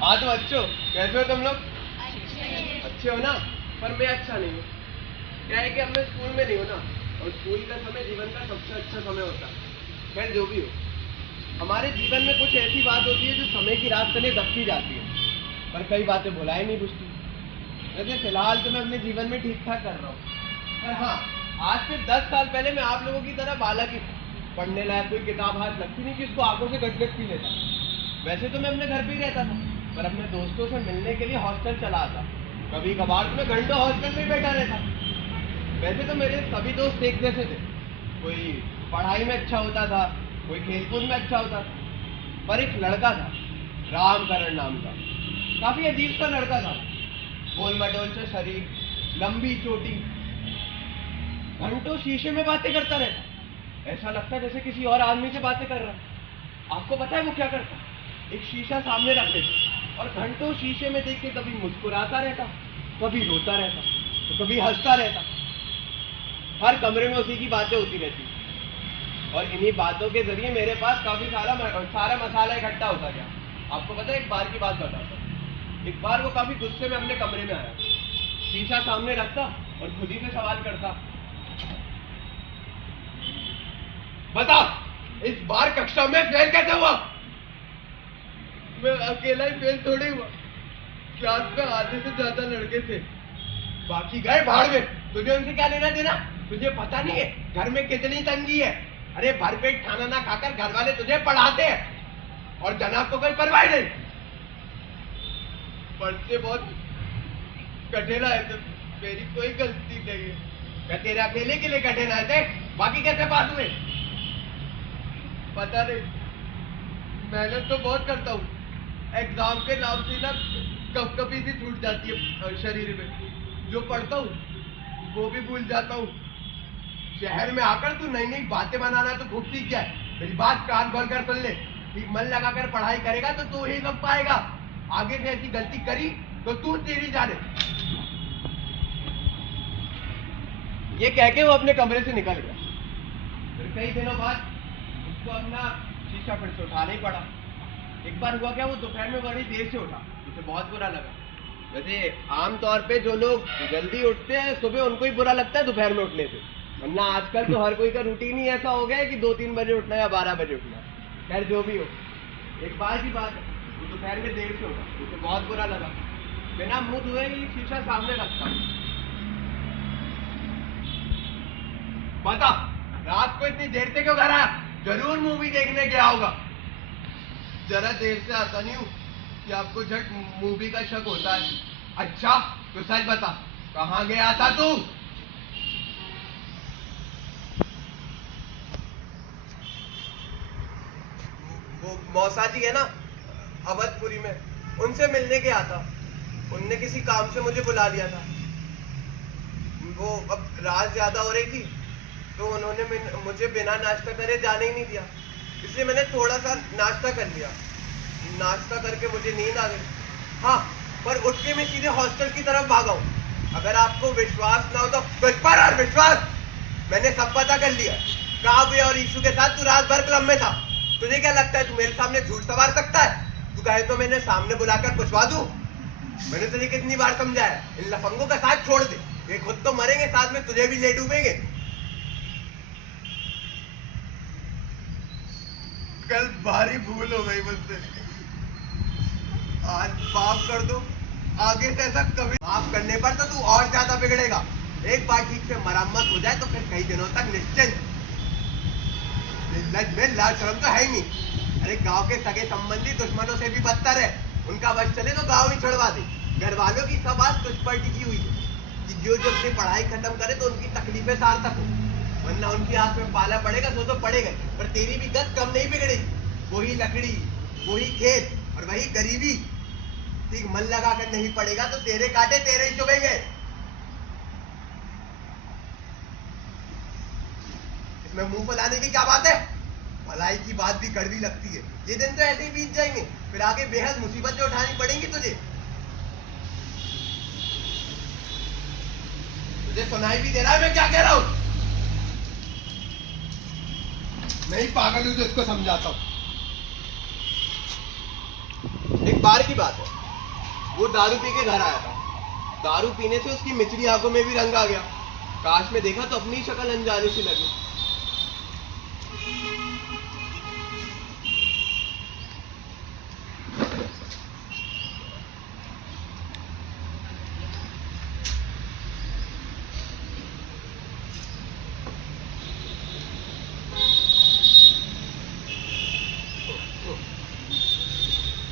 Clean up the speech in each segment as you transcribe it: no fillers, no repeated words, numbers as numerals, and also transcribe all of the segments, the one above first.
हाँ तो अच्छो, कैसे हो तुम लोग? अच्छे हो ना? पर मैं अच्छा नहीं हूँ। क्या है कि अब मैं स्कूल में नहीं हूँ ना, और स्कूल का समय जीवन का सबसे अच्छा समय होता है। खैर जो भी हो, हमारे जीवन में कुछ ऐसी बात होती है जो समय की रात तले दबती जाती है, पर कई बातें भुलाई नहीं बुझती। वैसे फिलहाल तो मैं अपने जीवन में ठीक ठाक कर रहा हूँ, पर हाँ, आज से 10 साल पहले मैं आप लोगों की तरह बालक ही था। पढ़ने लायक कोई किताब हाथ लगती नहीं कि उसको आंखों से गट पी लेता। वैसे तो मैं अपने घर पे ही रहता था, पर अपने दोस्तों से मिलने के लिए हॉस्टल चला आता। कभी कभार तो मैं घंटों हॉस्टल में ही बैठा रहता। वैसे तो मेरे सभी दोस्त एक जैसे थे। कोई पढ़ाई में अच्छा होता था, कोई खेलकूद में अच्छा होता था। पर एक लड़का था, रामकरण नाम का। काफी अजीब सा लड़का था। गोल मटोल से शरीर, लंबी चोटी, घंटों शीशे में बातें करता रहता। ऐसा लगता है जैसे किसी और आदमी से बातें कर रहा है। आपको पता है वो क्या करता? एक शीशा सामने रख देता और घंटों शीशे में देख के कभी मुस्कुराता रहता, कभी रोता रहता, तो कभी हंसता रहता। हर कमरे में उसी की बातें होती रहती, और इन्हीं बातों के जरिए मेरे पास काफी सारा मसाला इकट्ठा होता गया। आपको पता है, एक बार की बात बताता हूँ। एक बार वो काफी गुस्से में अपने कमरे में आया, शीशा सामने रखता और खुद ही से सवाल करता, बता इस बार कक्षा में फेल कैसे हुआ? मैं अकेला ही फेल थोड़ी हुआ, क्लास में आधे से ज्यादा लड़के थे, बाकी गए भाड़ में। तुझे उनसे क्या लेना देना? तुझे पता नहीं है घर में कितनी तंगी है? अरे भरपेट खाना ना खाकर घर वाले तुझे पढ़ाते हैं, और जनाब को कोई परवाह नहीं। पढ़ते बहुत कठिना है, तो मेरी कोई गलती नहीं है। मैं तेरे अकेले के लिए कठिन आए थे, बाकी कैसे पास हुए? पता नहीं, मेहनत तो बहुत करता हूँ। एग्जाम के नाम से ना कभी सी छूट जाती है शरीर में। जो पढ़ता हूँ वो भी भूल जाता हूँ। शहर में आकर तू नई नई बातें बनाना तो खूब सीख गया है। मेरी बात कान खोल कर सुन ले, कि मन लगाकर पढ़ाई करेगा तो तू ही सब पाएगा। आगे से ऐसी गलती करी तो तू तेरी जाने। ये कह के वो अपने कमरे से निकल गया। फिर कई दिनों बाद उसको अपना शीशा फिर से उठाना ही पड़ा। एक बार हुआ क्या, वो दोपहर में बड़ी देर से उठा, उसे बहुत बुरा लगा। वैसे आमतौर पे जो लोग जल्दी उठते हैं सुबह, उनको ही बुरा लगता है दोपहर में उठने से, वरना आजकल तो हर कोई का रूटीन ही ऐसा हो गया है कि 2-3 बजे उठना या 12 बजे उठना। खैर जो भी हो, एक बार की बात है, वो दोपहर में देर से उठा, उसे बहुत बुरा लगा। बिना मुंह धोए ही शीशा सामने रखता, बता रात को इतनी देर से क्यों घर आया? जरूर मूवी देखने गया होगा। जरा देर से आता नहीं हूँ कि आपको झट मूवी का शक होता है। अच्छा तो सच बता, कहाँ गया था तू? वो मौसा जी है ना अवधपुरी में, उनसे मिलने गया था। उनने किसी काम से मुझे बुला लिया था। वो अब रात ज्यादा हो रही थी, तो उन्होंने मुझे बिना नाश्ता करे जाने ही नहीं दिया। इसलिए मैंने थोड़ा सा नाश्ता कर लिया। नाश्ता करके मुझे नींद आ गई। हाँ, पर उठ के मैं सीधे हॉस्टल की तरफ भागा हूँ। अगर आपको विश्वास ना हो तो कुछ पर और विश्वास, मैंने सब पता कर लिया। काव्य और ईशु के साथ तू रात भर क्लब में था। तुझे क्या लगता है तू मेरे सामने झूठ सवार सकता है? तू कहे तो मैंने सामने बुलाकर पुछवा दूं। मैंने तुझे कितनी बार समझाया, इन लफंगों का साथ छोड़ दे, ये खुद तो मरेंगे, साथ में तुझे भी ले डूबेंगे। कल भारी भूल हो गई मुझसे, आज माफ कर दो। आगे से ऐसा कभी माफ करने पर तो तू और ज्यादा बिगड़ेगा। एक बार ठीक से मरम्मत हो जाए तो फिर कई दिनों तक निश्चिंत। निर्लज में लाज शर्म तो है ही नहीं। अरे गांव के सगे संबंधी दुश्मनों से भी बदतर है। उनका बस चले तो गांव ही छुड़वा दे। घर वालों की सब आज तुझ पर टिकी हुई है कि जो जो अपनी पढ़ाई खत्म करे तो उनकी तकलीफें सार्थक हो, वरना उनकी आंख में पाला पड़ेगा तो पड़ेगा। पर तेरी भी गत कम नहीं बिगड़ेगी। वही लकड़ी, वही खेत और वही गरीबी। ठीक मन लगा कर नहीं पड़ेगा तो तेरे कांटे तेरे ही चुभेंगे। इसमें मुंह फुलाने की क्या बात है? भलाई की बात भी कड़वी लगती है। ये दिन तो ऐसे ही बीत जाएंगे, फिर आगे बेहद मुसीबतें उठानी पड़ेंगी तुझे। तुझे सुनाई भी दे रहा है मैं क्या कह रहा हूं? मैं ही पागल हूं जो इसको समझाता हूं। एक एक बार की बात है, वो दारू पी के घर आया था। दारू पीने से उसकी मिचली आंखों में भी रंग आ गया। काश में देखा तो अपनी शक्ल अनजाने सी लगी।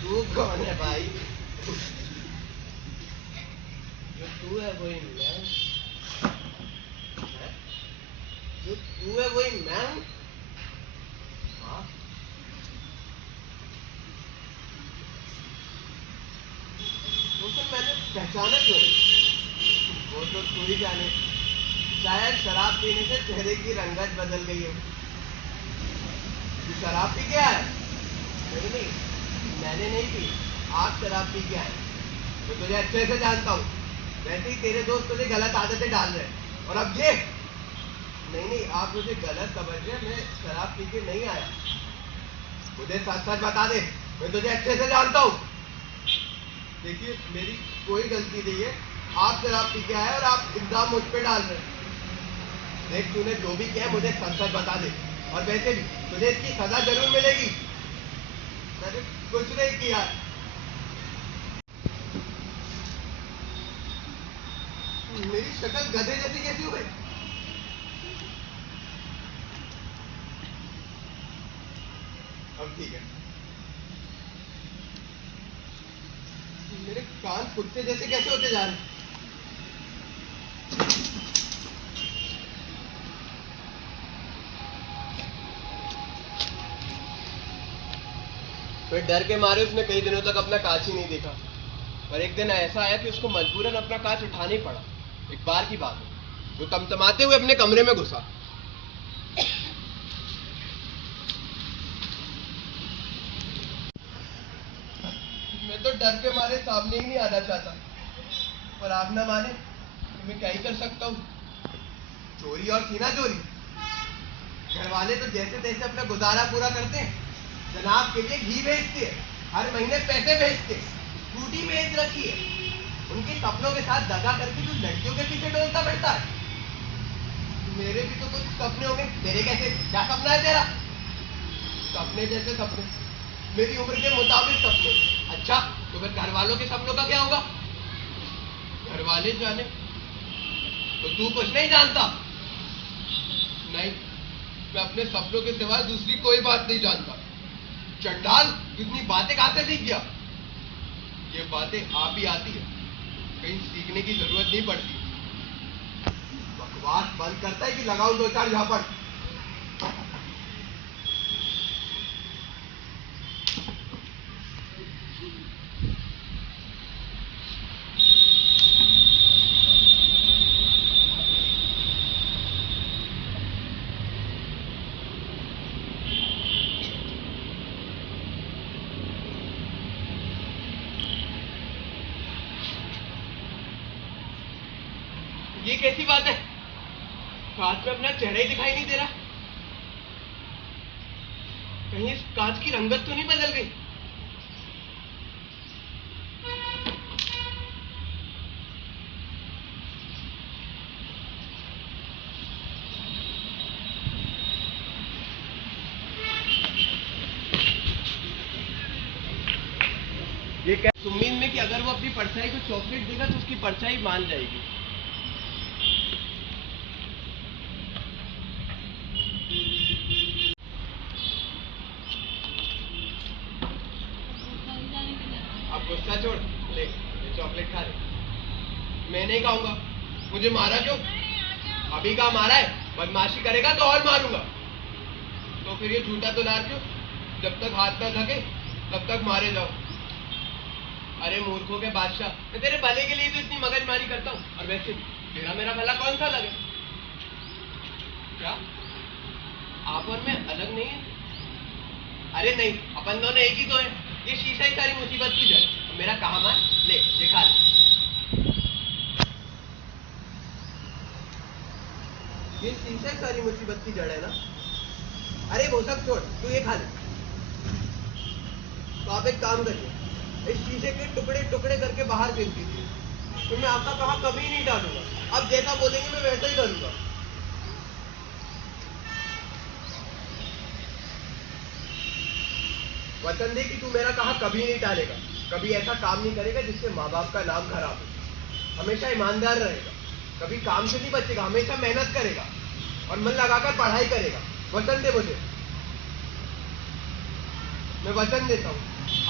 तू कौन है भाई? जो तू है वही मैं हूं। हैं? जो तू है वही मैं हूं। हाँ? तो फिर मैंने पहचाना क्यों नहीं? वो तो तू ही जाने। शायद शराब पीने से चेहरे की रंगत बदल गई हो। तू शराब पी के आया? नहीं नहीं, मैंने नहीं पी। आप शराब पी के आए। मैं तुझे अच्छे से जानता हूँ। वैसे ही तेरे दोस्त तुझे गलत आदतें डाल रहे हैं, और अब ये नहीं नहीं, आप मुझे गलत समझ रहे हैं। मैं शराब पी के नहीं आया। मुझे सच सच बता दे, मैं तुझे अच्छे से जानता हूँ। देखिए, मेरी कोई गलती नहीं है। आप शराब पी के आए और आप इल्जाम मुझ पे डाल रहे हैं। देख, तूने जो भी किया मुझे सच सच बता दे, और वैसे भी तुझे इसकी सजा जरूर मिलेगी। मैंने कुछ नहीं किया। मेरी शक्ल गधे जैसी कैसी हो गई? अब ठीक है। मेरे कान कुत्ते जैसे कैसे होते जा रहे हैं? फिर डर के मारे उसने कई दिनों तक अपना कांच ही नहीं देखा। पर एक दिन ऐसा आया कि उसको मजबूरन अपना कांच उठाना ही पड़ा। एक बार की बात है, वो तमतमाते हुए अपने कमरे में घुसा। मैं तो डर के मारे सामने ही नहीं आना चाहता, पर आप ना माने तो मैं क्या ही कर सकता हूँ। चोरी और सीना चोरी। घर वाले तो जैसे तैसे अपना गुजारा पूरा करते हैं। जनाब के लिए घी भेजते हैं, हर महीने पैसे भेजते हैं, स्कूटी भेज रखी है। उनके सपनों के साथ दगा करके तू लड़कियों के पीछे डोलता फिरता है। मेरे भी तो कुछ सपने होंगे। तेरे कैसे? क्या सपना है तेरा? सपने जैसे सपने, मेरी उम्र के मुताबिक सपने। अच्छा, तो फिर घर वालों के सपनों का क्या होगा? घर वाले जाने, तो तू कुछ नहीं जानता? नहीं, मैं अपने सपनों के सिवाय दूसरी कोई बात नहीं जानता। चंडाल, इतनी बातें कहां से सीख गया? ये बातें आप ही आती है, कहीं सीखने की जरूरत नहीं पड़ती। बकवास बंद करता है कि लगाऊं दो चार झापड़? ये कैसी बात है? कांच में अपना चेहरा ही दिखाई नहीं दे रहा। कहीं इस कांच की रंगत तो नहीं बदल गई? ये क्या उम्मीद में कि अगर वो अपनी परछाई को चॉकलेट देगा तो उसकी परछाई मान जाएगी। अब गुस्सा छोड़, ले ये चॉकलेट खा ले। मैं नहीं खाऊंगा। मुझे मारा क्यों? अभी कहा मारा है? बदमाशी करेगा तो और मारूंगा। तो फिर ये झूठा तो लार क्यों? जब तक हाथ ना थके तब तक मारे जाओ। अरे मूर्खों के बादशाह, मैं तेरे भले के लिए तो इतनी मगजमारी करता हूँ, और वैसे तेरा मेरा भला कौन सा लगे? क्या आप और मैं अलग नहीं है? अरे नहीं, अपन दोनों एक ही तो है। ये शीशा ही सारी मुसीबत की जड़। मेरा कहा मान, ले ये खा ले। ये शीशा ही सारी मुसीबत की जड़ है ना? अरे वो सब छोड़, तू ये खा ले। तो आप एक काम करिए, इस शीशे के टुकड़े टुकड़े करके बाहर फेंकती थी। तो मैं आपका कहा कभी नहीं टालूंगा। अब जैसा बोलेंगे मैं वैसा ही करूंगा। वचन दे कि तू मेरा कहा कभी नहीं टालेगा, कभी ऐसा काम नहीं करेगा जिससे माँ बाप का नाम खराब हो, हमेशा ईमानदार रहेगा, कभी काम से नहीं बचेगा, हमेशा मेहनत करेगा और मन लगाकर पढ़ाई करेगा। वचन दे मुझे, मैं वचन देता हूँ।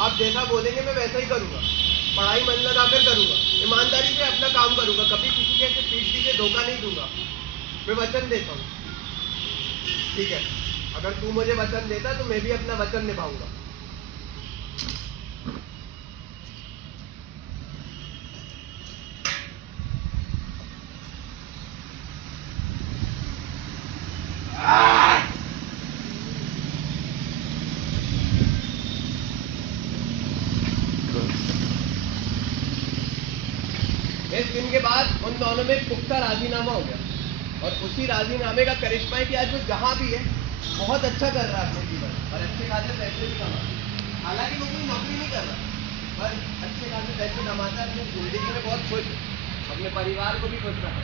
आप जैसा बोलेंगे मैं वैसा ही करूंगा। पढ़ाई मन लगाकर करूंगा, ईमानदारी से अपना काम करूंगा, कभी किसी के पीठ पीछे धोखा नहीं दूंगा। मैं वचन देता हूँ। ठीक है, अगर तू मुझे वचन देता तो मैं भी अपना वचन निभाऊंगा। इस दिन के बाद उन दोनों में पुख्ता राजीनामा हो गया, और उसी राजीनामे का करिश्मा है कि आज वो जहाँ भी है बहुत अच्छा कर रहा है अपने जीवन, और अच्छे खासे पैसे भी कमा रहा है। हालांकि वो कोई नौकरी नहीं कर रहा, पर अच्छे खासे पैसे कमाता है, अपनी जिंदगी में बहुत खुश है, अपने परिवार को भी खुश रखता है।